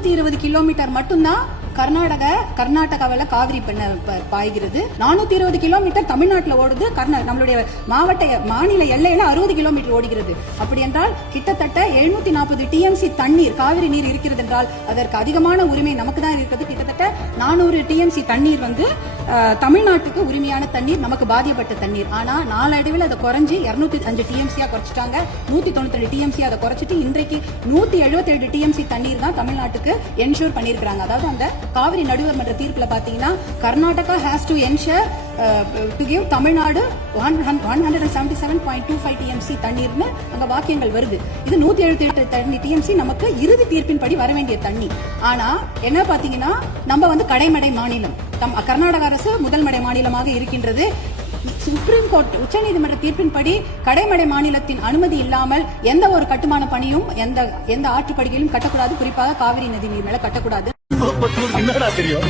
420 kilometre மட்டும்தான் கர்நாடகாவில் காவிரி பாய்கிறது. 420 கிலோமீட்டர் தமிழ்நாட்டில் ஓடுது. நம்மளுடைய மாநில எல்லையில 60 கிலோமீட்டர் ஓடுகிறது. அப்படி என்றால் கிட்டத்தட்ட 740 டிஎம்சி தண்ணீர், காவிரி நீர் இருக்கிறது என்றால் அதற்கு அதிகமான உரிமை நமக்கு தான் இருக்கிறது. கிட்டத்தட்ட 400 டிஎம்சி தண்ணீர் தமிழ்நாட்டுக்கு உரிமையான தண்ணீர், நமக்கு பாதிக்கப்பட்ட தண்ணீர். ஆனா நாளடைவில் அதை குறைஞ்சி 205 டிஎம்சியா குறைச்சிட்டாங்க. 192 டிஎம்சி அதை குறைச்சிட்டு இன்றைக்கு 177 டிஎம்சி தண்ணீர் தான் தமிழ்நாட்டுக்கு என்ஷூர் பண்ணிருக்காங்க. அதாவது அந்த காவிரி நடுவர் மன்ற தீர்ப்புல பாத்தீங்கன்னா Karnataka has to ensure to give Tamil Nadu 177.25 TMC தண்ணீர்னு அங்க வாக்கியங்கள் வருது. இது 178 டிஎம்சி நமக்கு இறுதி தீர்ப்பின்படி வர வேண்டிய தண்ணி. ஆனா என்ன பாத்தீங்கன்னா நம்ம கடைமடை மாநிலம், கர்நாடக அரசு முதல்மடை மாநிலமாக இருக்கின்றது. சுப்ரீம் கோர்ட் உச்சநீதிமன்ற தீர்ப்பின்படி கடைமடை மாநிலத்தின் அனுமதி இல்லாமல் எந்த ஒரு கட்டுமான பணியும் எந்த ஆற்றுப்படுகையிலும் கட்டக்கூடாது. குறிப்பாக காவிரி நதி நீர் மேல கட்டக்கூடாது. என்னடா தெரியும்?